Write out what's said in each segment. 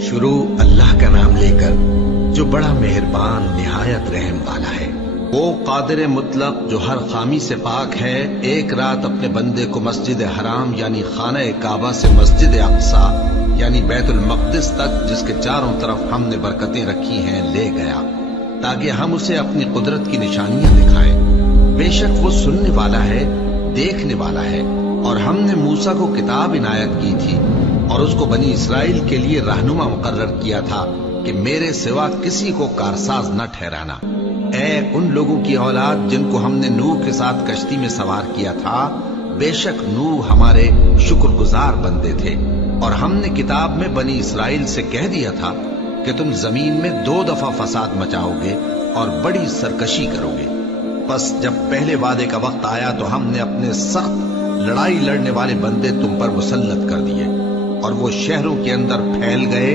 شروع اللہ کا نام لے کر جو بڑا مہربان نہایت رحم والا ہے۔ وہ قادر مطلق جو ہر خامی سے پاک ہے، ایک رات اپنے بندے کو مسجد حرام یعنی خانہ کعبہ سے مسجد اقصی یعنی بیت المقدس تک، جس کے چاروں طرف ہم نے برکتیں رکھی ہیں، لے گیا تاکہ ہم اسے اپنی قدرت کی نشانیاں دکھائیں۔ بے شک وہ سننے والا ہے، دیکھنے والا ہے۔ اور ہم نے موسیٰ کو کتاب عنایت کی تھی اور اس کو بنی اسرائیل کے لیے رہنما مقرر کیا تھا کہ میرے سوا کسی کو کارساز نہ ٹھہرانا۔ اے ان لوگوں کی اولاد جن کو ہم نے نوح کے ساتھ کشتی میں سوار کیا تھا، بے شک نوح ہمارے شکر گزار بندے تھے۔ اور ہم نے کتاب میں بنی اسرائیل سے کہہ دیا تھا کہ تم زمین میں 2 دفعہ فساد مچاؤ گے اور بڑی سرکشی کرو گے۔ پس جب پہلے وعدے کا وقت آیا تو ہم نے اپنے سخت لڑائی لڑنے والے بندے تم پر مسلط کر دیے، اور وہ شہروں کے اندر پھیل گئے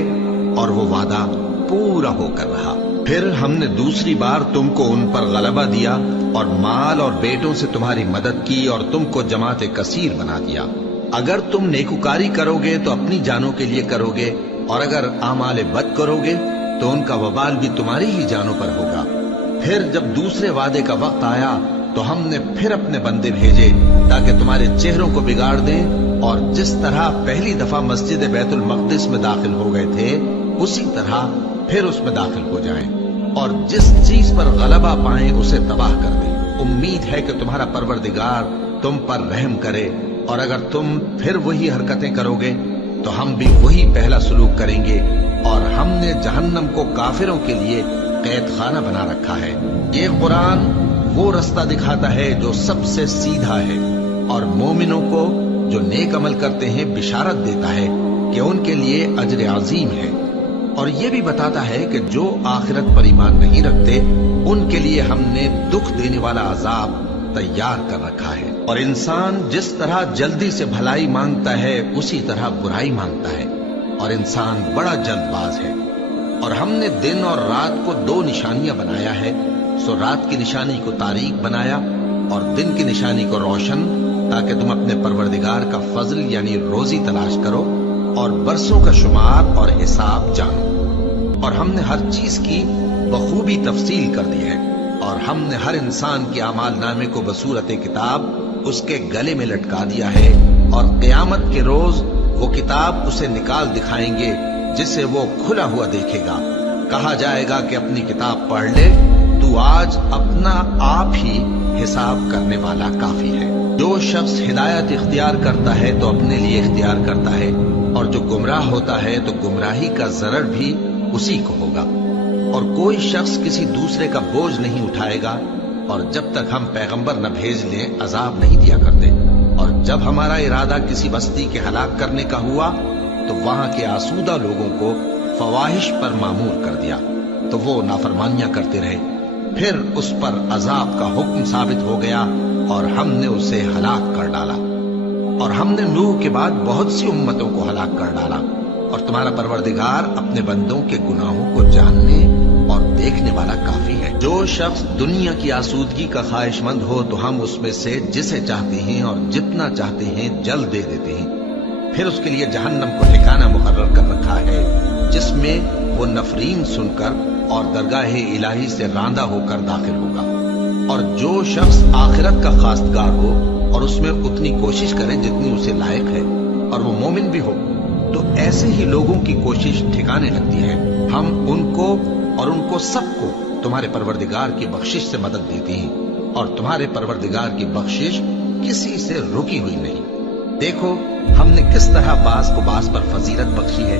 اور وہ وعدہ پورا ہو کر رہا۔ پھر ہم نے دوسری بار تم کو ان پر غلبہ دیا اور مال اور بیٹوں سے تمہاری مدد کی اور تم کو جماعت کثیر بنا دیا۔ اگر تم نیکوکاری کرو گے تو اپنی جانوں کے لیے کرو گے، اور اگر اعمال بد کرو گے تو ان کا وبال بھی تمہاری ہی جانوں پر ہوگا۔ پھر جب دوسرے وعدے کا وقت آیا تو ہم نے پھر اپنے بندے بھیجے تاکہ تمہارے چہروں کو بگاڑ دیں، اور جس طرح پہلی دفعہ مسجد بیت المقدس میں داخل ہو گئے تھے اسی طرح پھر اس میں داخل ہو جائیں، اور جس چیز پر غلبہ پائیں اسے تباہ کر دیں۔ امید ہے کہ تمہارا پروردگار تم پر رحم کرے، اور اگر تم پھر وہی حرکتیں کرو گے تو ہم بھی وہی پہلا سلوک کریں گے، اور ہم نے جہنم کو کافروں کے لیے قید خانہ بنا رکھا ہے۔ یہ قرآن وہ رستہ دکھاتا ہے جو سب سے سیدھا ہے، اور مومنوں کو جو نیک عمل کرتے ہیں بشارت دیتا ہے کہ ان کے لیے اجر عظیم ہے، اور یہ بھی بتاتا ہے کہ جو آخرت پر ایمان نہیں رکھتے ان کے لیے ہم نے دکھ دینے والا عذاب تیار کر رکھا ہے۔ اور انسان جس طرح جلدی سے بھلائی مانگتا ہے اسی طرح برائی مانگتا ہے، اور انسان بڑا جلد باز ہے۔ اور ہم نے دن اور رات کو 2 نشانیاں بنایا ہے، سو رات کی نشانی کو تاریک بنایا اور دن کی نشانی کو روشن، تاکہ تم اپنے پروردگار کا فضل یعنی روزی تلاش کرو اور برسوں کا شمار اور حساب جانو۔ اور ہم نے ہر چیز کی بخوبی تفصیل کر دی ہے، اور ہم نے ہر انسان کے اعمال نامے کو بصورت کتاب اس کے گلے میں لٹکا دیا ہے، اور قیامت کے روز وہ کتاب اسے نکال دکھائیں گے جسے وہ کھلا ہوا دیکھے گا۔ کہا جائے گا کہ اپنی کتاب پڑھ لے، تو آج اپنا آپ ہی حساب کرنے والا کافی ہے۔ جو شخص ہدایت اختیار کرتا ہے تو اپنے لیے اختیار کرتا ہے، اور جو گمراہ ہوتا ہے تو گمراہی کا ضرر بھی اسی کو ہوگا۔ اور کوئی شخص کسی دوسرے کا بوجھ نہیں اٹھائے گا، اور جب تک ہم پیغمبر نہ بھیج لیں عذاب نہیں دیا کرتے۔ اور جب ہمارا ارادہ کسی بستی کے ہلاک کرنے کا ہوا تو وہاں کے آسودہ لوگوں کو فواحش پر معمور کر دیا، تو وہ نافرمانیاں کرتے رہے۔ پھر اس پر عذاب کا حکم ثابت ہو گیا اور ہم نے اسے ہلاک کر ڈالا۔ اور ہم نے نوح کے بعد بہت سی امتوں کو ہلاک کر ڈالا، اور تمہارا پروردگار اپنے بندوں کے گناہوں کو جاننے اور دیکھنے والا کافی ہے۔ جو شخص دنیا کی آسودگی کا خواہش مند ہو تو ہم اس میں سے جسے چاہتے ہیں اور جتنا چاہتے ہیں جلد دے دیتے ہیں۔ پھر اس کے لیے جہنم کو ٹھکانہ مقرر کر رکھا ہے، جس میں وہ نفرین سن کر اور درگاہ الہی سے راندہ ہو کر داخل ہوگا۔ اور جو شخص آخرت کا خواستگار ہو اور اس میں اتنی کوشش کرے جتنی اسے لائق ہے، اور وہ مومن بھی ہو، تو ایسے ہی لوگوں کی کوشش ٹھکانے لگتی ہے۔ ہم ان کو اور ان کو سب کو تمہارے پروردگار کی بخشش سے مدد دیتی ہیں، اور تمہارے پروردگار کی بخشش کسی سے رکی ہوئی نہیں۔ دیکھو ہم نے کس طرح باز کو باز پر فضیلت بخشی ہے،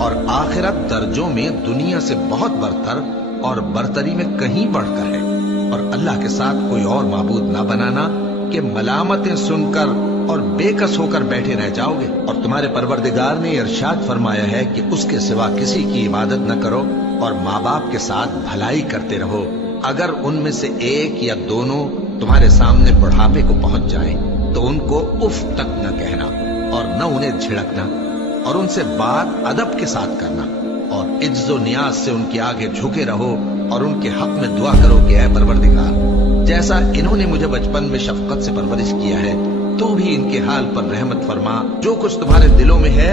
اور آخرت درجوں میں دنیا سے بہت برتر اور برتری میں کہیں بڑھ کر ہے۔ اور اللہ کے ساتھ کوئی اور معبود نہ بنانا کہ ملامتیں سن کر اور بے کس ہو کر بیٹھے رہ جاؤ گے۔ اور تمہارے پروردگار نے ارشاد فرمایا ہے کہ اس کے سوا کسی کی عبادت نہ کرو، اور ماں باپ کے ساتھ بھلائی کرتے رہو۔ اگر ان میں سے ایک یا دونوں تمہارے سامنے بڑھاپے کو پہنچ جائیں تو ان کو اف تک نہ کہنا، اور نہ انہیں جھڑکنا، اور ان سے بات ادب کے ساتھ کرنا، اور عجز و نیاز سے ان کے آگے جھکے رہو، اور ان کے حق میں دعا کرو کہ اے پروردگار، جیسا انہوں نے مجھے بچپن میں شفقت سے پرورش کیا ہے، تو بھی ان کے حال پر رحمت فرما۔ جو کچھ تمہارے دلوں میں ہے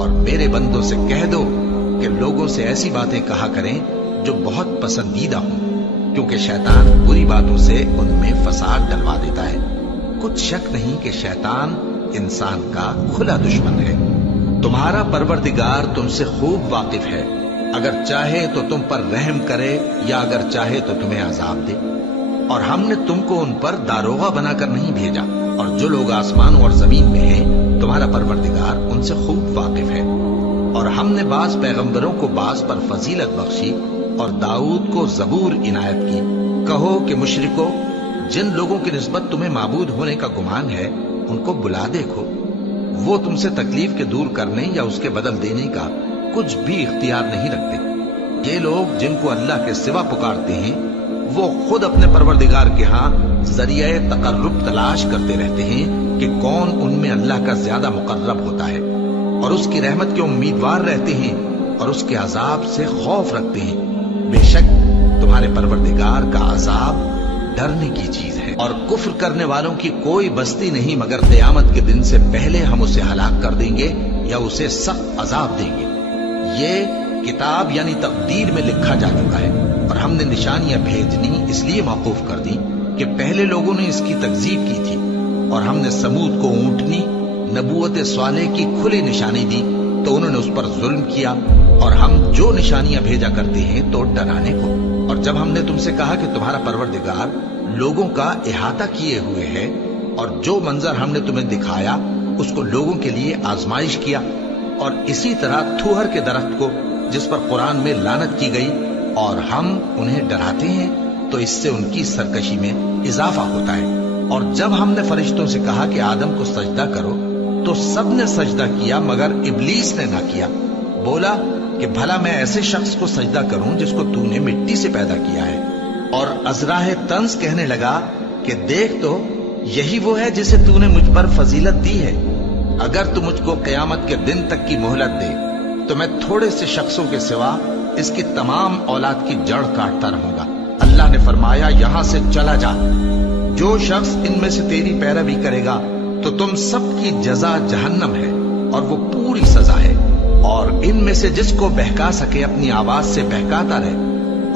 اور میرے بندوں سے کہہ دو کہ لوگوں سے ایسی باتیں کہا کریں جو بہت پسندیدہ ہوں، کیونکہ شیطان بری باتوں سے ان میں فساد ڈلوا دیتا ہے۔ کچھ شک نہیں کہ شیطان انسان کا کھلا دشمن ہے۔ تمہارا پروردگار تم سے خوب واقف ہے، اگر چاہے تو تم پر رحم کرے یا اگر چاہے تو تمہیں عذاب دے۔ اور ہم نے تم کو ان پر داروغہ بنا کر نہیں بھیجا، اور جو لوگ آسمانوں اور زمین میں ہیں تمہارا پروردگار ان سے خوب واقف ہے۔ اور ہم نے بعض پیغمبروں کو بعض پر فضیلت بخشی اور داؤد کو زبور عنایت کی۔ کہو کہ مشرکو، جن لوگوں کی نسبت تمہیں معبود ہونے کا گمان ہے ان کو بلا دیکھو، وہ تم سے تکلیف کے دور کرنے یا اس کے بدل دینے کا کچھ بھی اختیار نہیں رکھتے۔ یہ لوگ جن کو اللہ کے سوا پکارتے ہیں وہ خود اپنے پروردگار کے ہاں ذریعہ تقرب تلاش کرتے رہتے ہیں کہ کون ان میں اللہ کا زیادہ مقرب ہوتا ہے، اور اس کی رحمت کے امیدوار رہتے ہیں اور اس کے عذاب سے خوف رکھتے ہیں۔ بے شک تمہارے پروردگار کا عذاب ڈرنے کی چیز ہے، اور کفر کرنے والوں کی کوئی بستی نہیں مگر قیامت کے دن سے پہلے ہم اسے ہلاک کر دیں گے یا اسے سخت عذاب دیں گے۔ یہ کتاب یعنی تقدیر میں لکھا جا چکا ہے، اور ہم نے نشانیاں بھیجنی اس لیے موقوف کر دی کہ پہلے لوگوں نے اس کی تکذیب کی تھی، اور ہم نے سمود کو اونٹنی نبوت صالح کی کھلی نشانی دی تو انہوں نے اس پر ظلم کیا، اور ہم جو نشانیاں بھیجا کرتے ہیں تو ڈرانے کو۔ اور جب ہم نے تم سے کہا کہ تمہارا پروردگار لوگوں کا احاطہ کیے ہوئے ہے، اور جو منظر ہم نے تمہیں دکھایا اس کو لوگوں کے لیے آزمائش کیا، اور اسی طرح تھوہر کے درخت کو جس پر قرآن میں لعنت کی گئی، اور ہم انہیں ڈراتے ہیں تو اس سے ان کی سرکشی میں اضافہ ہوتا ہے۔ اور جب ہم نے فرشتوں سے کہا کہ آدم کو سجدہ کرو تو سب نے سجدہ کیا مگر ابلیس نے نہ کیا، بولا کہ بھلا میں ایسے شخص کو سجدہ کروں جس کو تو نے مٹی سے پیدا کیا ہے۔ اور ازراہ طنز کہنے لگا کہ دیکھ تو یہی وہ ہے جسے تو نے مجھ پر فضیلت دی ہے، اگر تو مجھ کو قیامت کے دن تک کی مہلت دے تو میں تھوڑے سے شخصوں کے سوا اس کی تمام اولاد کی جڑ کاٹتا رہوں گا۔ اللہ نے فرمایا یہاں سے چلا جا، جو شخص ان میں سے تیری پیروی کرے گا تو تم سب کی جزا جہنم ہے اور وہ پوری سزا ہے، اور ان میں سے جس کو بہکا سکے اپنی آواز سے بہکاتا رہے،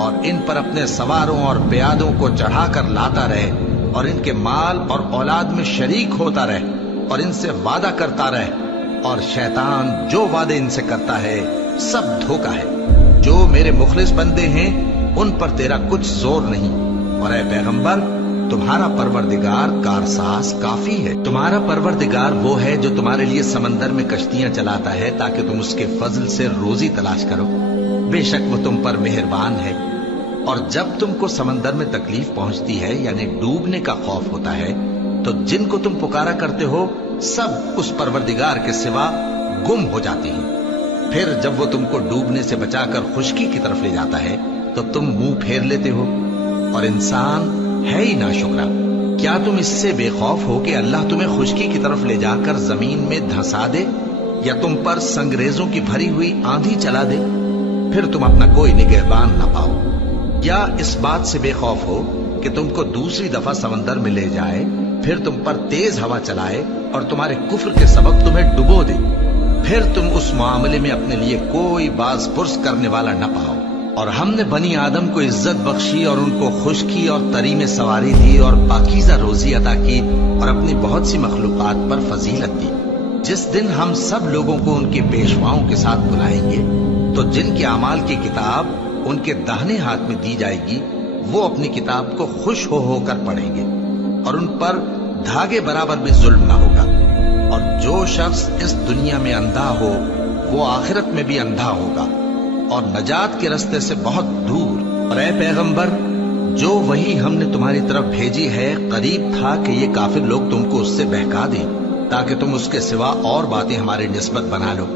اور ان پر اپنے سواروں اور پیادوں کو چڑھا کر لاتا رہے، اور ان کے مال اور اولاد میں شریک ہوتا رہے، اور ان سے وعدہ کرتا رہے، اور شیطان جو وعدے ان سے کرتا ہے سب دھوکا ہے۔ جو میرے مخلص بندے ہیں ان پر تیرا کچھ زور نہیں، اور اے پیغمبر تمہارا پروردگار کارساز کافی ہے۔ تمہارا پروردگار وہ ہے جو تمہارے لیے سمندر میں کشتیاں چلاتا ہے تاکہ تم اس کے فضل سے روزی تلاش کرو، بے شک وہ تم پر مہربان ہے۔ اور جب تم کو سمندر میں تکلیف پہنچتی ہے یعنی ڈوبنے کا خوف ہوتا ہے تو جن کو تم پکارا کرتے ہو سب اس پروردگار کے سوا گم ہو جاتے ہیں۔ پھر جب وہ تم کو ڈوبنے سے بچا کر خشکی کی طرف لے جاتا ہے تو تم منہ پھیر لیتے ہو، اور انسان ہے ہی ناشکرا۔ کیا تم اس سے بے خوف ہو کہ اللہ تمہیں خشکی کی طرف لے جا کر زمین میں دھنسا دے یا تم پر سنگریزوں کی بھری ہوئی آندھی چلا دے، پھر تم اپنا کوئی نگہبان نہ پاؤ؟ یا اس بات سے بے خوف ہو کہ تم کو دوسری دفعہ سمندر میں لے جائے، پھر تم پر تیز ہوا چلائے اور تمہارے کفر کے سبب تمہیں ڈبو دے، پھر تم اس معاملے میں اپنے لیے کوئی باز پرس کرنے والا نہ پاؤ؟ اور ہم نے بنی آدم کو عزت بخشی اور ان کو خشکی اور تری میں سواری دی اور پاکیزہ روزی عطا کی اور اپنی بہت سی مخلوقات پر فضیلت دی۔ جس دن ہم سب لوگوں کو ان کے پیشواؤں کے ساتھ بلائیں گے تو جن کے اعمال کی کتاب ان کے داہنے ہاتھ میں دی جائے گی وہ اپنی کتاب کو خوش ہو کر پڑھیں گے، اور ان پر دھاگے برابر بھی ظلم نہ ہوگا۔ اور جو شخص اس دنیا میں اندھا ہو وہ آخرت میں بھی اندھا ہوگا اور نجات کے راستے سے بہت دور۔ اور اے پیغمبر جو وہی ہم نے تمہاری طرف بھیجی ہے قریب تھا کہ یہ کافر لوگ تم کو اس سے بہکا دیں تاکہ تم اس کے سوا اور باتیں ہماری نسبت بنا لو،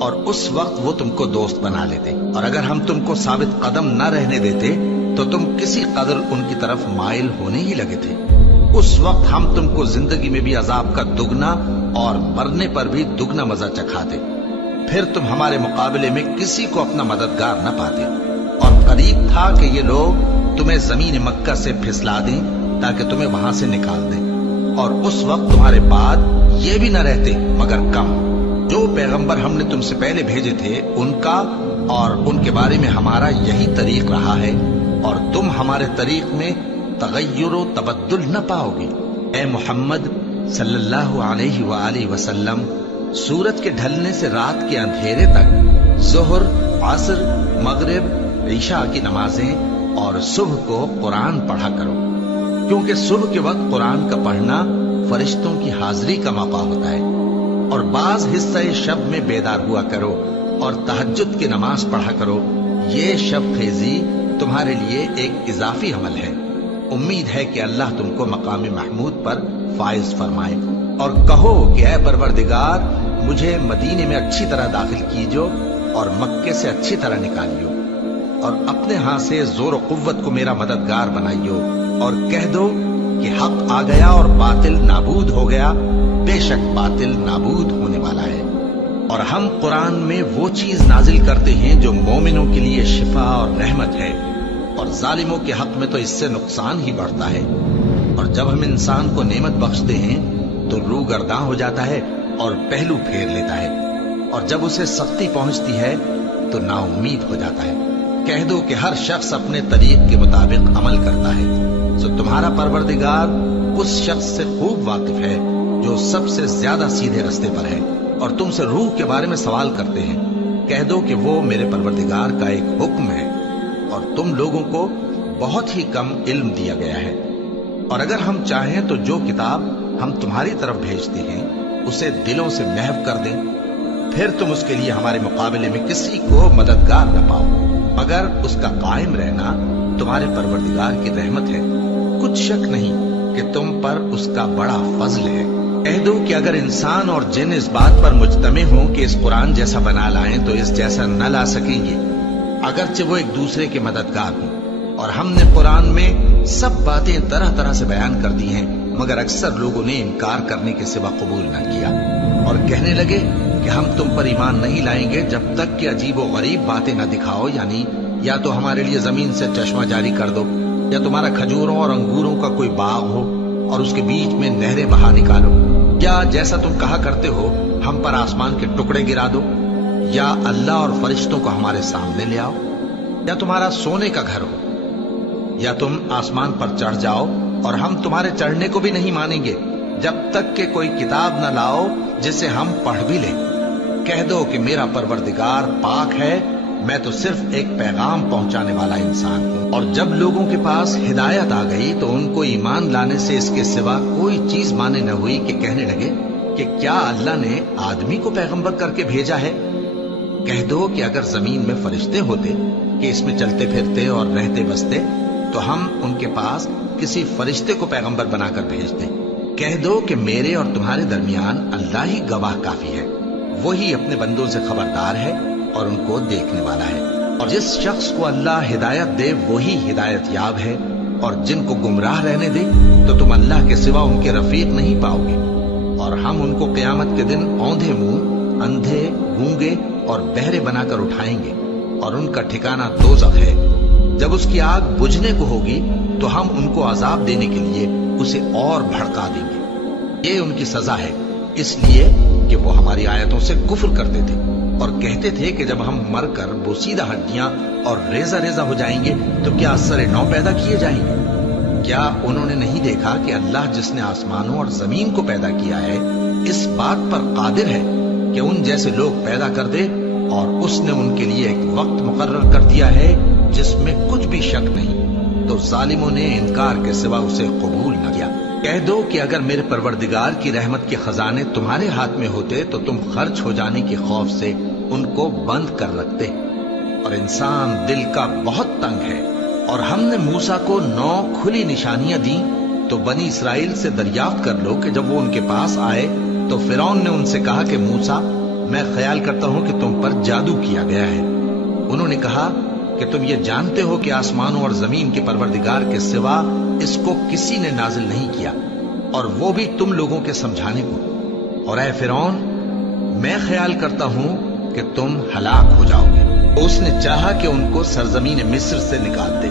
اور اس وقت وہ تم کو دوست بنا لیتے۔ اور اگر ہم تم کو ثابت قدم نہ رہنے دیتے تو تم کسی قدر ان کی طرف مائل ہونے ہی لگے تھے۔ اس وقت ہم تم کو زندگی میں بھی عذاب کا دگنا اور مرنے پر بھی دگنا مزہ چکھاتے، پھر تم ہمارے مقابلے میں کسی کو اپنا مددگار نہ پاتے۔ اور قریب تھا کہ یہ لوگ تمہیں زمین مکہ سے پھسلا دیں تاکہ تمہیں وہاں سے نکال دیں، اور اس وقت تمہارے بعد یہ بھی نہ رہتے مگر کم۔ جو پیغمبر ہم نے تم سے پہلے بھیجے تھے ان کا اور ان کے بارے میں ہمارا یہی طریق رہا ہے، اور تم ہمارے طریق میں تغیر و تبدل نہ پاؤ گے۔ اے محمد صلی اللہ علیہ وآلہ وسلم، سورج کے ڈھلنے سے رات کے اندھیرے تک ظہر، عصر، مغرب، عشاء کی نمازیں اور صبح کو قرآن پڑھا کرو، کیونکہ صبح کے وقت قرآن کا پڑھنا فرشتوں کی حاضری کا موقع ہوتا ہے، اور بعض حصہ شب میں بیدار ہوا کرو اور تہجد کی نماز پڑھا کرو۔ یہ شب خیزی تمہارے لیے ایک اضافی عمل ہے۔ امید ہے کہ اللہ تم کو مقام محمود پر فائز فرمائے۔ اور کہو کہ اے پروردگار، مجھے مدینے میں اچھی طرح داخل کیجو اور مکے سے اچھی طرح نکالیو، اور اپنے ہاں سے زور و قوت کو میرا مددگار بنائیو، اور کہہ دو کہ حق آ گیا اور باطل نابود ہو گیا، بے شک باطل نابود ہونے والا ہے۔ اور ہم قرآن میں وہ چیز نازل کرتے ہیں جو مومنوں کے لیے شفا اور رحمت ہے، اور ظالموں کے حق میں تو اس سے نقصان ہی بڑھتا ہے۔ اور جب ہم انسان کو نعمت بخشتے ہیں تو روح گرداں ہو جاتا ہے اور پہلو پھیر لیتا ہے، اور جب اسے سختی پہنچتی ہے تو نا امید ہو جاتا ہے۔ کہہ دو کہ ہر شخص اپنے طریق کے مطابق عمل کرتا ہے، سو تمہارا پروردگار اس شخص سے خوب واقف ہے جو سب سے زیادہ سیدھے رستے پر ہے۔ اور تم سے روح کے بارے میں سوال کرتے ہیں، کہہ دو کہ وہ میرے پروردگار کا ایک حکم ہے، اور تم لوگوں کو بہت ہی کم علم دیا گیا ہے۔ اور اگر ہم چاہیں تو جو کتاب ہم تمہاری طرف بھیجتے ہیں اسے دلوں سے محو کر دیں، پھر تم اس کے لیے ہمارے مقابلے میں کسی کو مددگار نہ پاؤ، مگر اس کا قائم رہنا تمہارے پروردگار کی رحمت ہے۔ کچھ شک نہیں کہ تم پر اس کا بڑا فضل ہے۔ کہہ دو کہ اگر انسان اور جن اس بات پر مجتمع ہوں کہ اس قرآن جیسا بنا لائیں تو اس جیسا نہ لا سکیں گے، اگرچہ وہ ایک دوسرے کے مددگار ہوں۔ اور ہم نے قرآن میں سب باتیں طرح طرح سے بیان کر دی ہیں، مگر اکثر لوگوں نے انکار کرنے کے سوا قبول نہ کیا، اور کہنے لگے کہ ہم تم پر ایمان نہیں لائیں گے جب تک کہ عجیب و غریب باتیں نہ دکھاؤ، یعنی یا تو ہمارے لیے زمین سے چشمہ جاری کر دو، یا تمہارا کھجوروں اور انگوروں کا کوئی باغ ہو اور اس کے بیچ میں نہریں بہا نکالو، یا جیسا تم کہا کرتے ہو ہم پر آسمان کے ٹکڑے گرا دو، یا اللہ اور فرشتوں کو ہمارے سامنے لے آؤ، یا تمہارا سونے کا گھر ہو، یا تم آسمان پر چڑھ جاؤ اور ہم تمہارے چڑھنے کو بھی نہیں مانیں گے جب تک کہ کوئی کتاب نہ لاؤ جسے ہم پڑھ بھی لیں۔ کہہ دو کہ میرا پروردگار پاک ہے، میں تو صرف ایک پیغام پہنچانے والا انسان ہوں۔ اور جب لوگوں کے پاس ہدایت آ گئی تو ان کو ایمان لانے سے اس کے سوا کوئی چیز مانے نہ ہوئی کہ کہنے لگے کہ کیا اللہ نے آدمی کو پیغمبر کر کے بھیجا ہے؟ کہہ دو کہ اگر زمین میں فرشتے ہوتے کہ اس میں چلتے پھرتے اور رہتے بستے تو ہم ان کے پاس کسی فرشتے کو پیغمبر بنا کر بھیجتے۔ کہہ دو کہ میرے اور تمہارے درمیان اللہ ہی گواہ کافی ہے، وہی اپنے بندوں سے خبردار ہے اور ان کو دیکھنے والا ہے۔ اور جس شخص کو اللہ ہدایت دے وہی ہدایت یاب ہے، اور جن کو گمراہ رہنے دے تو تم اللہ کے سوا ان کے رفیق نہیں پاؤ گے۔ اور ہم ان کو قیامت کے دن اوندھے منہ، اندھے، گونگے اور بہرے بنا کر اٹھائیں گے، اور ان کا ٹھکانہ دوزخ ہے۔ جب اس کی آگ بجھنے کو ہوگی تو ہم ان کو عذاب دینے کے لیے اسے اور بھڑکا دیں گے۔ یہ ان کی سزا ہے، اس لیے کہ وہ ہماری آیتوں سے کفر کرتے تھے اور کہتے تھے کہ جب ہم مر کر بوسیدہ ہڈیاں اور ریزہ ریزہ ہو جائیں گے تو کیا اثر نو پیدا کیے جائیں گے؟ کیا انہوں نے نہیں دیکھا کہ اللہ جس نے آسمانوں اور زمین کو پیدا کیا ہے اس بات پر قادر ہے کہ ان جیسے لوگ پیدا کر دے، اور اس نے ان کے لیے ایک وقت مقرر کر دیا ہے جس میں کچھ بھی شک نہیں۔ تو ظالموں نے انکار کے سوا اسے قبول نہ کیا۔ کہہ دو کہ اگر میرے پروردگار کی رحمت کے خزانے تمہارے ہاتھ میں ہوتے تو تم خرچ ہو جانے کے خوف سے ان کو بند کر رکھتے، اور انسان دل کا بہت تنگ ہے۔ اور ہم نے موسیٰ کو 9 کھلی نشانیاں دیں تو بنی اسرائیل سے دریافت کر لو کہ جب وہ ان کے پاس آئے تو فرعون نے ان سے کہا کہ موسیٰ، میں خیال کرتا ہوں کہ تم پر جادو کیا گیا ہے۔ انہوں نے کہا کہ تم یہ جانتے ہو کہ آسمانوں اور زمین کے پروردگار کے سوا اس کو کسی نے نازل نہیں کیا، اور وہ بھی تم لوگوں کے سمجھانے کو۔ اور اے فرعون، میں خیال کرتا ہوں کہ تم ہلاک ہو جاؤ گے۔ اس نے چاہا کہ ان کو سرزمین مصر سے نکال دے،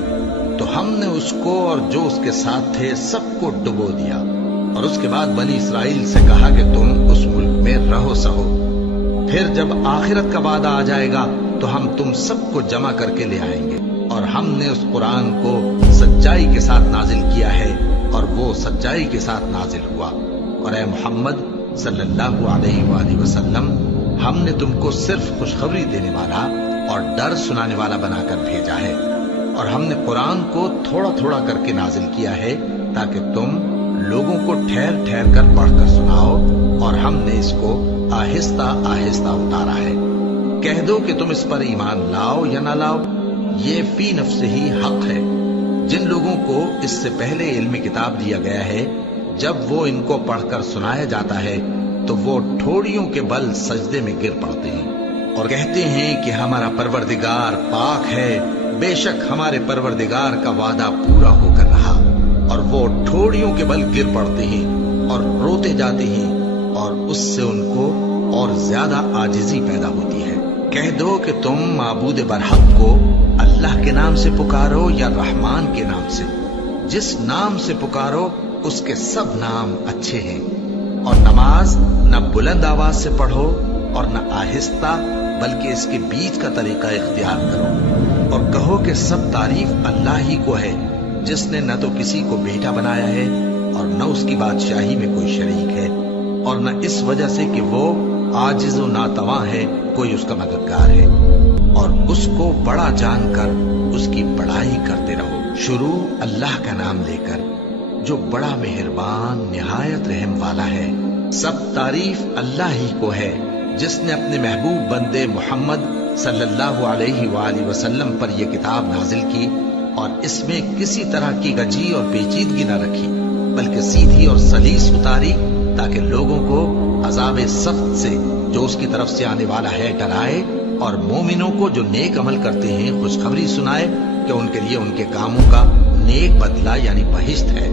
تو ہم نے اس کو اور جو اس کے ساتھ تھے سب کو ڈبو دیا، اور اس کے بعد بنی اسرائیل سے کہا کہ تم اس ملک میں رہو سہو۔ پھر جب آخرت کا وعدہ آ جائے گا تو ہم تم سب کو جمع کر کے لے آئیں گے، اور ہم نے اس قرآن کو سچائی کے ساتھ نازل کیا ہے اور وہ سچائی کے ساتھ نازل ہوا۔ اور اے محمد صلی اللہ علیہ وآلہ وسلم، ہم نے تم کو صرف خوشخبری دینے والا اور ڈر سنانے والا بنا کر بھیجا ہے، اور ہم نے قرآن کو تھوڑا تھوڑا کر کے نازل کیا ہے تاکہ تم لوگوں کو ٹھہر ٹھہر کر پڑھ کر سناؤ، اور ہم نے اس کو آہستہ آہستہ اتارا ہے۔ کہہ دو کہ تم اس پر ایمان لاؤ یا نہ لاؤ، یہ فی نفسہ ہی حق ہے۔ جن لوگوں کو اس سے پہلے علم کتاب دیا گیا ہے، جب وہ ان کو پڑھ کر سنایا جاتا ہے تو وہ ٹھوڑیوں کے بل سجدے میں گر پڑتے ہیں اور کہتے ہیں کہ ہمارا پروردگار پاک ہے، بے شک ہمارے پروردگار کا وعدہ پورا ہو کر رہا، اور وہ ٹھوڑیوں کے بل گر پڑتے ہیں اور روتے جاتے ہیں، اور اس سے ان کو اور زیادہ عاجزی پیدا ہوتی ہے۔ کہہ دو کہ تم معبود برحق کو اللہ کے نام سے پکارو یا رحمان کے نام سے، جس نام سے پکارو اس کے سب نام اچھے ہیں، اور نماز نہ بلند آواز سے پڑھو اور نہ آہستہ، بلکہ اس کے بیچ کا طریقہ اختیار کرو، اور کہو کہ سب تعریف اللہ ہی کو ہے، جس نے نہ تو کسی کو بیٹا بنایا ہے اور نہ اس کی بادشاہی میں کوئی شریک ہے، اور نہ اس وجہ سے کہ وہ عاجز و ناتواں ہے کوئی اس کا مددگار ہے، اور اس کو بڑا جان کر اس کی بڑائی کرتے رہو۔ شروع اللہ کا نام لے کر جو بڑا مہربان نہایت رحم والا ہے۔ سب تعریف اللہ ہی کو ہے جس نے اپنے محبوب بندے محمد صلی اللہ علیہ وآلہ وسلم پر یہ کتاب نازل کی، اور اس میں کسی طرح کی گجی اور پیچیدگی نہ رکھی، بلکہ سیدھی اور سلیس اتاری تاکہ لوگوں کو عذاب سخت سے جو اس کی طرف سے آنے والا ہے ڈرائے، اور مومنوں کو جو نیک عمل کرتے ہیں خوشخبری سنائے کہ ان کے لیے ان کے کاموں کا نیک بدلہ یعنی بہشت ہے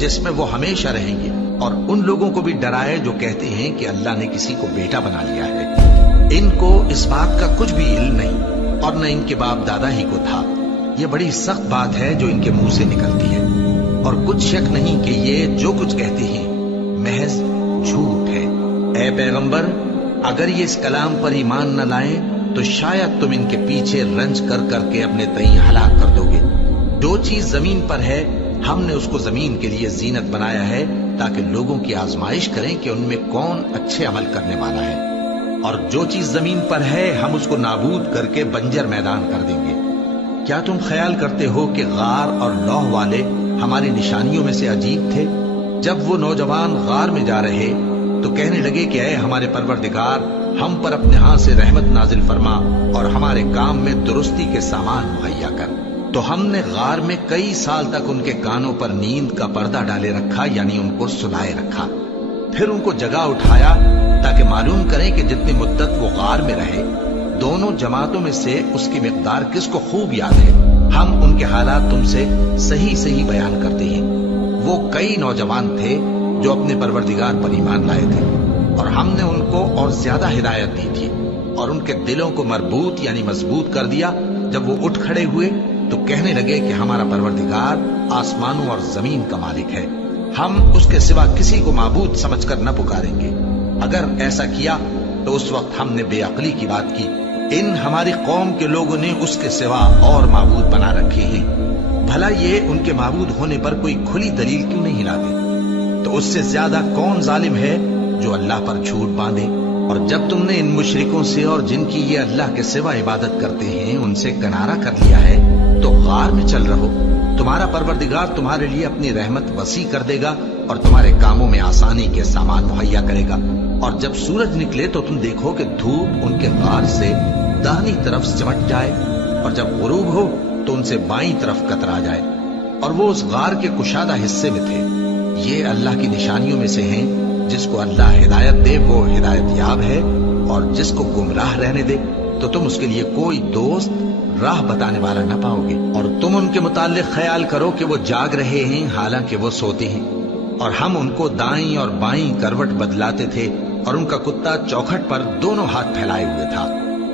جس میں وہ ہمیشہ رہیں گے، اور ان لوگوں کو بھی ڈرائے جو کہتے ہیں کہ اللہ نے کسی کو بیٹا بنا لیا ہے۔ ان کو اس بات کا کچھ بھی علم نہیں، اور نہ ان کے باپ دادا ہی کو تھا۔ یہ بڑی سخت بات ہے جو ان کے منہ سے نکلتی ہے، اور کچھ شک نہیں کہ یہ جو کچھ کہتے ہیں محض جھوٹ ہے۔ اے پیغمبر، اگر یہ اس کلام پر ایمان نہ لائیں تو شاید تم ان کے پیچھے رنج کر کر کے اپنے تئیں ہلاک کر دو گے۔ جو چیز زمین پر ہے ہم نے اس کو زمین کے لیے زینت بنایا ہے تاکہ لوگوں کی آزمائش کریں کہ ان میں کون اچھے عمل کرنے والا ہے، اور جو چیز زمین پر ہے ہم اس کو نابود کر کے بنجر میدان کر دیں گے۔ کیا تم خیال کرتے ہو کہ غار اور لوح والے ہماری نشانیوں میں سے عجیب تھے؟ جب وہ نوجوان غار میں جا رہے تو کہنے لگے کہ اے ہمارے پروردگار، ہم پر اپنے ہاتھ سے رحمت نازل فرما اور ہمارے کام میں درستی کے سامان مہیا کر۔ تو ہم نے غار میں کئی سال تک ان کے کانوں پر نیند کا پردہ ڈالے رکھا، یعنی ان کو سلائے رکھا۔ پھر ان کو جگہ اٹھایا تاکہ معلوم کریں کہ جتنی مدت وہ غار میں رہے دونوں جماعتوں میں سے اس کی مقدار کس کو خوب یاد ہے۔ ہم ان کے حالات تم سے صحیح صحیح بیان کرتے ہیں۔ وہ کئی نوجوان تھے جو اپنے پروردگار پر ایمان لائے تھے، اور ہم نے ان کو اور زیادہ ہدایت دی تھی، اور ان کے دلوں کو مربوط یعنی مضبوط کر دیا۔ جب وہ اٹھ کھڑے ہوئے تو کہنے لگے کہ ہمارا پروردگار آسمانوں اور زمین کا مالک ہے، ہم اس کے سوا کسی کو معبود سمجھ کر نہ پکاریں گے۔ اگر ایسا کیا تو اس وقت ہم نے بے عقلی کی بات کی۔ ان ہماری قوم کے لوگوں نے اس کے سوا اور معبود بنا رکھے ہیں، بھلا یہ ان کے معبود ہونے پر کوئی کھلی دلیل کیوں نہیں لاتے؟ تو اس سے زیادہ کون ظالم ہے جو اللہ پر جھوٹ باندھے؟ اور جب تم نے ان مشرکوں سے اور جن کی یہ اللہ کے سوا عبادت کرتے ہیں ان سے کنارہ کر لیا ہے تو غار میں چل رہو، تمہارا پروردگار تمہارے لیے اپنی رحمت وسیع کر دے گا اور تمہارے کاموں میں آسانی کے سامان مہیا کرے گا۔ اور جب سورج نکلے تو تم دیکھو کہ دھوپ ان کے غار سے داہنی طرف سمٹ جائے، اور جب غروب ہو تو ان سے بائیں طرف کترا جائے، اور وہ اس غار کے کشادہ حصے میں تھے۔ یہ اللہ کی نشانیوں میں سے ہیں، جس کو اللہ ہدایت دے وہ ہدایت یاب ہے، اور جس کو گمراہ رہنے دے تو تم اس کے لیے کوئی دوست راہ بتانے والا نہ پاؤ گے۔ اور تم ان کے متعلق خیال کرو کہ وہ جاگ رہے ہیں حالانکہ وہ سوتے ہیں، اور ہم ان کو دائیں اور بائیں کروٹ بدلاتے تھے، اور ان کا کتا چوکھٹ پر دونوں ہاتھ پھیلائے ہوئے تھا۔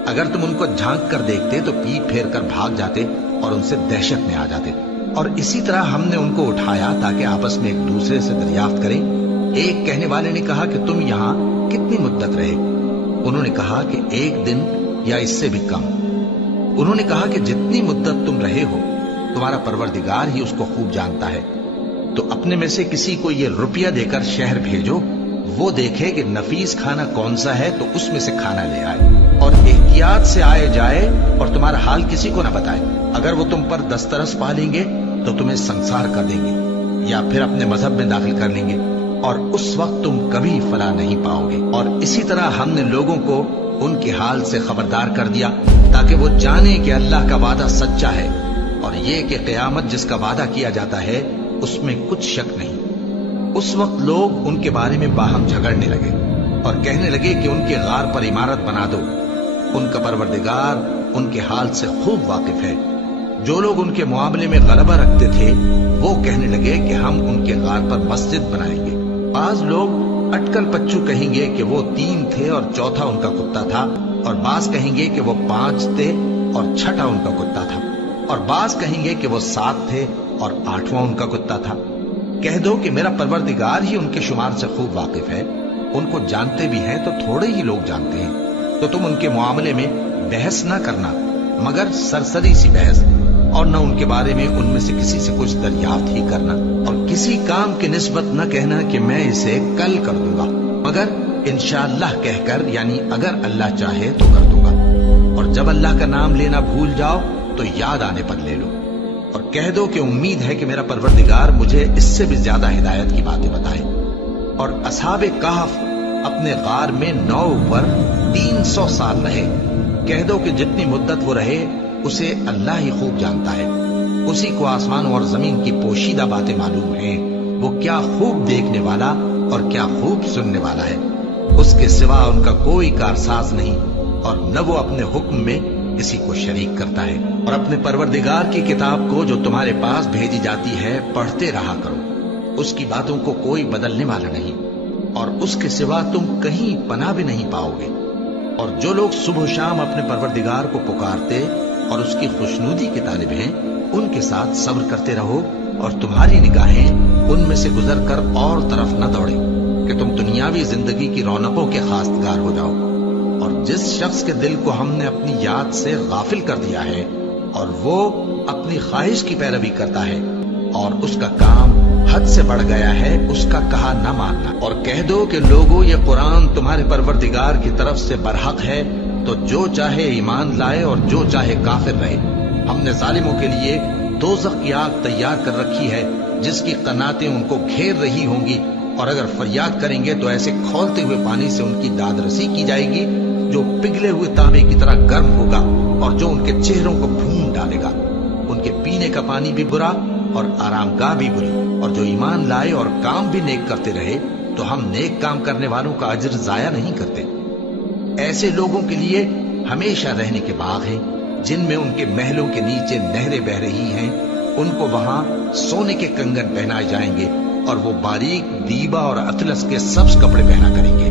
اگر تم ان کو جھانک کر دیکھتے تو پیٹ پھیر کر بھاگ جاتے اور ان سے دہشت میں آ جاتے۔ اور اسی طرح ہم نے ان کو اٹھایا تاکہ آپس میں ایک دوسرے سے دریافت کریں۔ ایک کہنے والے نے کہا کہ تم یہاں کتنی مدت رہے؟ انہوں نے کہا کہ 1 دن یا اس سے بھی کم۔ انہوں نے کہا کہ جتنی مدت تم رہے ہو تمہارا پروردگار ہی اس کو خوب جانتا ہے، تو اپنے میں سے کسی کو یہ روپیہ دے کر شہر بھیجو، وہ دیکھے کہ نفیس کھانا کون سا ہے تو اس میں سے کھانا لے آئے، اور احتیاط سے آئے جائے اور تمہارا حال کسی کو نہ بتائے۔ اگر وہ تم پر دسترس پا لیں گے تو تمہیں سنسار کر دیں گے یا پھر اپنے مذہب میں داخل کر لیں گے، اور اس وقت تم کبھی فلاح نہیں پاؤ گے۔ اور اسی طرح ہم نے لوگوں کو ان کے حال سے خبردار کر دیا تاکہ وہ جانیں کہ اللہ کا وعدہ سچا ہے، اور یہ کہ قیامت جس کا وعدہ کیا جاتا ہے اس میں کچھ شک نہیں۔ اس وقت لوگ ان کے بارے میں باہم جھگڑنے لگے اور کہنے لگے کہ ان کے غار پر عمارت بنا دو، ان کا پروردگار ان کے حال سے خوب واقف ہے۔ جو لوگ ان کے معاملے میں غلبہ رکھتے تھے وہ کہنے لگے کہ ہم ان کے غار پر مسجد بنائیں گے۔ بعض لوگ اٹکل پچو کہیں گے کہ وہ 3 تھے اور چوتھا ان کا کتا تھا، اور بعض کہیں گے کہ وہ 5 تھے اور چھٹا ان کا کتا تھا، اور بعض کہیں گے کہ وہ 7 تھے اور 8واں ان کا کتا تھا۔ کہہ دو کہ میرا پروردگار ہی ان کے شمار سے خوب واقف ہے، ان کو جانتے بھی ہیں تو تھوڑے ہی لوگ جانتے ہیں۔ تو تم ان کے معاملے میں بحث نہ کرنا مگر سرسری سی بحث، اور نہ ان کے بارے میں ان میں سے کسی سے کچھ دریافت ہی کرنا، اور کسی کام کی نسبت نہ کہنا کہ میں اسے کل کر دوں گا، مگر انشاءاللہ کہہ کر، یعنی اگر اللہ چاہے تو کر دوں گا، اور جب اللہ کا نام لینا بھول جاؤ تو یاد آنے پر لے لو، اور کہہ دو کہ امید ہے کہ میرا پروردگار مجھے اس سے بھی زیادہ ہدایت کی باتیں بتائے۔ اور اصحاب کہف اپنے غار میں 9 پر 300 سال رہے۔ کہہ دو کہ جتنی مدت وہ رہے اسے اللہ ہی خوب جانتا ہے، اسی کو آسمانوں اور زمین کی پوشیدہ باتیں معلوم ہیں، وہ کیا خوب دیکھنے والا اور کیا خوب سننے والا ہے۔ اس کے سوا ان کا کوئی کارساز نہیں، اور نہ وہ اپنے حکم میں کسی کو شریک کرتا ہے۔ اور اپنے پروردگار کی کتاب کو جو تمہارے پاس بھیجی جاتی ہے پڑھتے رہا کرو، اس کی باتوں کو کوئی بدلنے والا نہیں، اور اس کے سوا تم کہیں پناہ بھی نہیں پاؤ گے۔ اور جو لوگ صبح و شام اپنے پروردگار کو پکارتے اور اس کی خوشنودی کے طالب ہیں، ان کے ساتھ صبر کرتے رہو، اور تمہاری نگاہیں ان میں سے گزر کر اور طرف نہ دوڑیں کہ تم دنیاوی زندگی کی رونقوں کے خواستگار ہو جاؤ۔ اور جس شخص کے دل کو ہم نے اپنی یاد سے غافل کر دیا ہے اور وہ اپنی خواہش کی پیروی کرتا ہے اور اس کا کام حد سے بڑھ گیا ہے، اس کا کہا نہ ماننا۔ اور کہہ دو کہ لوگو یہ قرآن تمہارے پروردگار کی طرف سے برحق ہے، تو جو چاہے ایمان لائے اور جو چاہے کافر رہے۔ ہم نے ظالموں کے لیے دوزخ کی آگ تیار کر رکھی ہے جس کی قناتیں ان کو گھیر رہی ہوں گی، اور اگر فریاد کریں گے تو ایسے کھولتے ہوئے پانی سے ان کی داد رسی کی جائے گی جو پگھلے ہوئے تانبے کی طرح گرم ہوگا، اور جو ان کے چہروں کو بھون ڈالے گا۔ ان کے پینے کا پانی بھی برا اور آرام گاہ بھی بری۔ اور جو ایمان لائے اور کام بھی نیک کرتے رہے تو ہم نیک کام کرنے والوں کا اجر ضائع نہیں کرتے۔ ایسے لوگوں کے لیے ہمیشہ رہنے کے باغ ہیں جن میں ان کے محلوں کے نیچے نہریں بہ رہی ہیں، ان کو وہاں سونے کے کنگن پہنائے جائیں گے، اور وہ باریک دیبا اور اطلس کے سبز کپڑے پہنا کریں گے،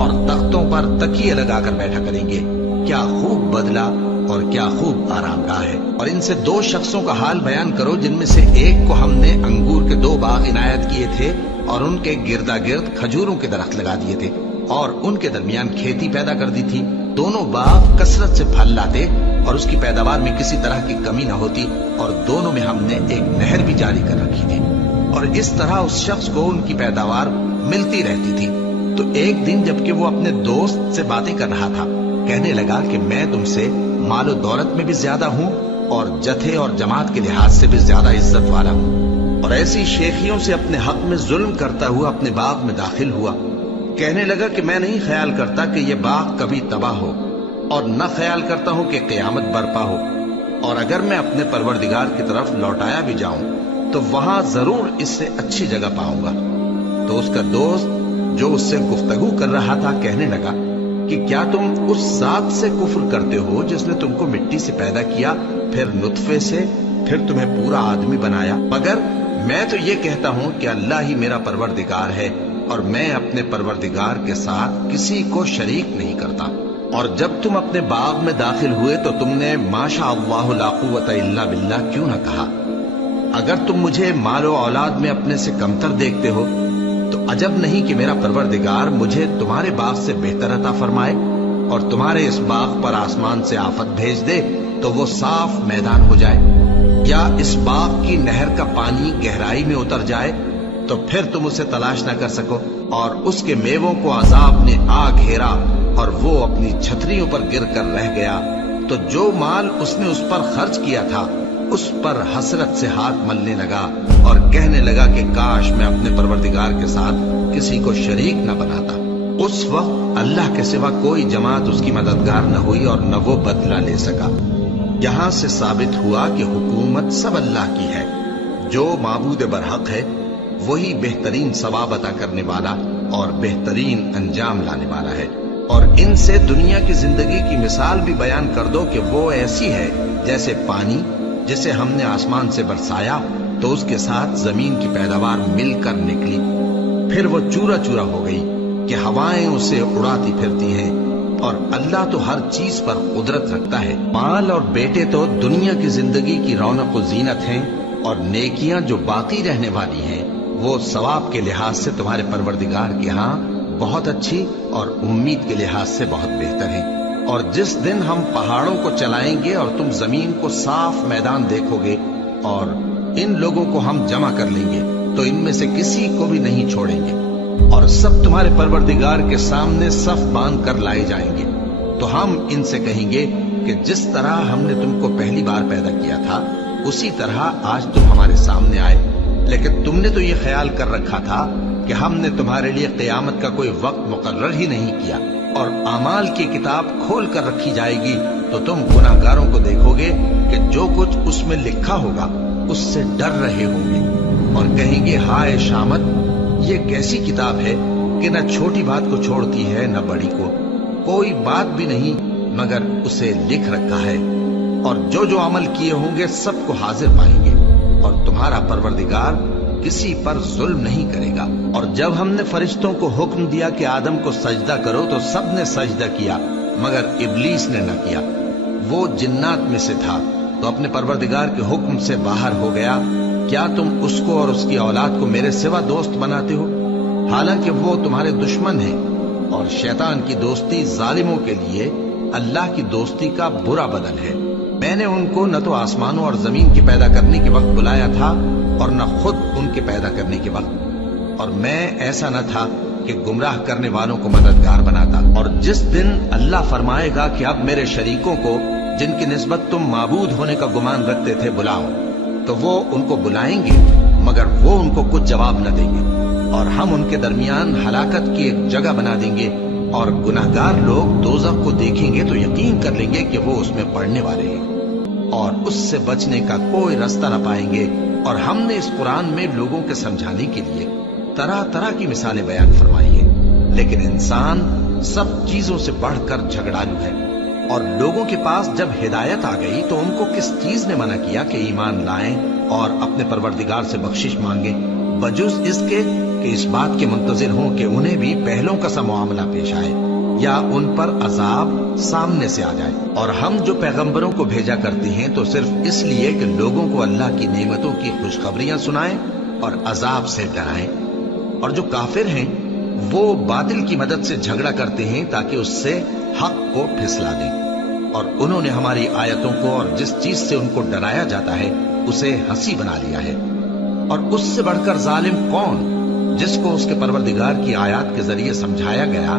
اور تختوں پر تکیے لگا کر بیٹھا کریں گے۔ کیا خوب بدلہ اور کیا خوب آرام گاہ ہے۔ اور ان سے 2 شخصوں کا حال بیان کرو جن میں سے ایک کو ہم نے انگور کے 2 باغ عنایت کیے تھے اور ان کے گردا گرد کھجوروں کے درخت لگا دیے تھے، اور ان کے درمیان کھیتی پیدا کر دی تھی۔ دونوں باغ کثرت سے پھل لاتے اور اس کی پیداوار میں کسی طرح کی کمی نہ ہوتی، اور دونوں میں ہم نے ایک نہر بھی جاری کر رکھی تھی، اور اس طرح اس شخص کو ان کی پیداوار ملتی رہتی تھی۔ تو ایک دن جبکہ وہ اپنے دوست سے باتیں کر رہا تھا، کہنے لگا کہ میں تم سے مال و دولت میں بھی زیادہ ہوں اور جتھے اور جماعت کے لحاظ سے بھی زیادہ عزت والا ہوں، اور ایسی شیخیوں سے اپنے حق میں ظلم کرتا ہوا اپنے باغ میں داخل ہوا۔ کہنے لگا کہ میں نہیں خیال کرتا کہ یہ باغ کبھی تباہ ہو، اور نہ خیال کرتا ہوں کہ قیامت برپا ہو، اور اگر میں اپنے پروردگار کی طرف لوٹایا بھی جاؤں تو وہاں ضرور اس سے اچھی جگہ پاؤں گا۔ تو اس کا دوست جو اس سے گفتگو کر رہا تھا کہنے لگا کہ کیا تم اس ذات سے کفر کرتے ہو جس نے تم کو مٹی سے پیدا کیا، پھر نطفے سے، پھر تمہیں پورا آدمی بنایا؟ مگر میں تو یہ کہتا ہوں کہ اللہ ہی میرا پروردگار ہے، اور میں اپنے پروردگار کے ساتھ کسی کو شریک نہیں کرتا۔ اور جب تم اپنے باغ میں داخل ہوئے تو تم نے ما شاء اللہ لا قوت الا باللہ کیوں نہ کہا؟ اگر تم مجھے مال و اولاد میں اپنے سے کمتر دیکھتے ہو تو عجب نہیں کہ میرا پروردگار مجھے تمہارے باغ سے بہتر عطا فرمائے۔ اور تمہارے اس باغ پر آسمان سے آفت بھیج دے تو وہ صاف میدان ہو جائے، یا اس باغ کی نہر کا پانی گہرائی میں اتر جائے تو پھر تم اسے تلاش نہ کر سکو، اور اس کے میووں کو عذاب نے آ گھیرا اور وہ اپنی چھتریوں پر گر کر رہ گیا، تو جو مال اس نے اس پر خرچ کیا تھا اس پر حسرت سے ہاتھ ملنے لگا اور کہنے لگا کہ کاش میں اپنے پروردگار کے ساتھ کسی کو شریک نہ بناتا۔ اس وقت اللہ کے سوا کوئی جماعت اس کی مددگار نہ ہوئی اور نہ وہ بدلہ لے سکا۔ یہاں سے ثابت ہوا کہ حکومت سب اللہ کی ہے، جو معبود برحق ہے وہی بہترین ثواب عطا کرنے والا اور بہترین انجام لانے والا ہے۔ اور ان سے دنیا کی زندگی کی مثال بھی بیان کر دو کہ وہ ایسی ہے جیسے پانی جسے ہم نے آسمان سے برسایا تو اس کے ساتھ زمین کی پیداوار مل کر نکلی، پھر وہ چورا چورا ہو گئی کہ ہوائیں اسے اڑاتی پھرتی ہیں، اور اللہ تو ہر چیز پر قدرت رکھتا ہے۔ مال اور بیٹے تو دنیا کی زندگی کی رونق و زینت ہیں، اور نیکیاں جو باقی رہنے والی ہیں وہ ثواب کے لحاظ سے تمہارے پروردگار کے ہاں بہت اچھی اور امید کے لحاظ سے بہت بہتر ہیں۔ اور جس دن ہم پہاڑوں کو چلائیں گے اور تم زمین کو صاف میدان دیکھو گے اور ان لوگوں کو ہم جمع کر لیں گے تو ان میں سے کسی کو بھی نہیں چھوڑیں گے، اور سب تمہارے پروردگار کے سامنے صف باندھ کر لائے جائیں گے، تو ہم ان سے کہیں گے کہ جس طرح ہم نے تم کو پہلی بار پیدا کیا تھا اسی طرح آج تم ہمارے سامنے آئے، لیکن تم نے تو یہ خیال کر رکھا تھا کہ ہم نے تمہارے لیے قیامت کا کوئی وقت مقرر ہی نہیں کیا، اور اعمال کی کتاب کھول کر رکھی جائے گی تو تم گناہگاروں کو دیکھو گے کہ جو کچھ اس میں لکھا ہوگا اس سے ڈر رہے ہوں گے، اور کہیں گے ہائے شامت، یہ کیسی کتاب ہے کہ نہ چھوٹی بات کو چھوڑتی ہے نہ بڑی کو، کوئی بات بھی نہیں مگر اسے لکھ رکھا ہے، اور جو جو عمل کیے ہوں گے سب کو حاضر پائیں گے، اور تمہارا پروردگار کسی پر ظلم نہیں کرے گا۔ اور جب ہم نے فرشتوں کو حکم دیا کہ آدم کو سجدہ کرو تو سب نے سجدہ کیا مگر ابلیس نے نہ کیا، وہ جنات میں سے تھا تو اپنے پروردگار کے حکم سے باہر ہو گیا۔ کیا تم اس کو اور اس کی اولاد کو میرے سوا دوست بناتے ہو، حالانکہ وہ تمہارے دشمن ہیں، اور شیطان کی دوستی ظالموں کے لیے اللہ کی دوستی کا برا بدل ہے۔ میں نے ان کو نہ تو آسمانوں اور زمین کے پیدا کرنے کے وقت بلایا تھا اور نہ خود ان کے پیدا کرنے کے وقت، اور میں ایسا نہ تھا کہ گمراہ کرنے والوں کو مددگار بناتا۔ اور جس دن اللہ فرمائے گا کہ اب میرے شریکوں کو جن کی نسبت تم معبود ہونے کا گمان رکھتے تھے بلاؤ، تو وہ ان کو بلائیں گے مگر وہ ان کو کچھ جواب نہ دیں گے، اور ہم ان کے درمیان ہلاکت کی ایک جگہ بنا دیں گے، اور گناہگار لوگ دوزخ کو دیکھیں گے تو یقین کر لیں گے کہ وہ اس میں پڑنے والے ہیں، اور اس سے بچنے کا کوئی راستہ نہ پائیں گے۔ اور ہم نے اس قرآن میں لوگوں کے سمجھانے کے لیے طرح طرح کی مثالیں بیان فرمائی ہیں، لیکن انسان سب چیزوں سے بڑھ کر جھگڑالو ہے، اور لوگوں کے پاس جب ہدایت آ گئی تو ان کو کس چیز نے منع کیا کہ ایمان لائیں اور اپنے پروردگار سے بخشش مانگیں، بجز اس کے کہ اس بات کے منتظر ہوں کہ انہیں بھی پہلوں کا سا معاملہ پیش آئے یا ان پر عذاب سامنے سے آ جائے۔ اور ہم جو پیغمبروں کو بھیجا کرتے ہیں تو صرف اس لیے کہ لوگوں کو اللہ کی نعمتوں کی خوشخبریاں سنائیں اور عذاب سے ڈرائیں، اور جو کافر ہیں وہ باطل کی مدد سے جھگڑا کرتے ہیں تاکہ اس سے حق کو پھسلا دیں، اور انہوں نے ہماری آیتوں کو اور جس چیز سے ان کو ڈرایا جاتا ہے اسے ہنسی بنا لیا ہے۔ اور اس سے بڑھ کر ظالم کون، جس کو اس کے پروردگار کی آیات کے ذریعے سمجھایا گیا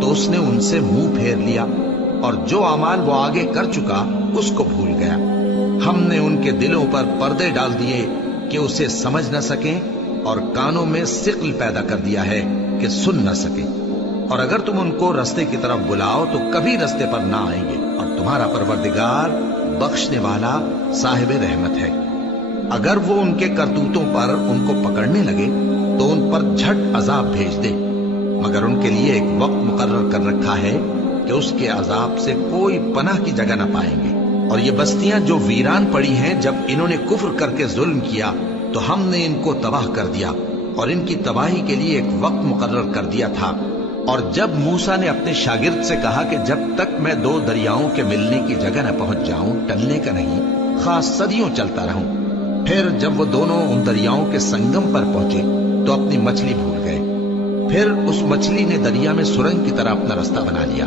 تو اس نے ان سے منہ پھیر لیا، اور جو اعمال وہ آگے کر چکا اس کو بھول گیا۔ ہم نے ان کے دلوں پر پردے ڈال دیے کہ اسے سمجھ نہ سکیں، اور کانوں میں ثقل پیدا کر دیا ہے کہ سن نہ سکیں، اور اگر تم ان کو رستے کی طرف بلاؤ تو کبھی رستے پر نہ آئیں گے، اور تمہارا پروردگار بخشنے والا صاحب رحمت ہے۔ اگر وہ ان کے کرتوتوں پر ان کو پکڑنے لگے تو ان پر جھٹ عذاب بھیج دے، مگر ان کے لیے ایک وقت مقرر کر رکھا ہے کہ اس کے عذاب سے کوئی پناہ کی جگہ نہ پائیں گے۔ اور یہ بستیاں جو ویران پڑی ہیں جب انہوں نے کفر کر کے ظلم کیا تو ہم نے ان کو تباہ کر دیا، اور ان کی تباہی کے لیے ایک وقت مقرر کر دیا تھا۔ اور جب موسیٰ نے اپنے شاگرد سے کہا کہ جب تک میں دو دریاؤں کے ملنے کی جگہ نہ پہنچ جاؤں ٹلنے کا نہیں، خاص صدیوں چلتا رہوں، پھر جب وہ دونوں ان دریاؤں کے سنگم پر پہنچے تو اپنی مچھلی بھول گئے، پھر اس مچھلی نے دریا میں سرنگ کی طرح اپنا راستہ بنا لیا،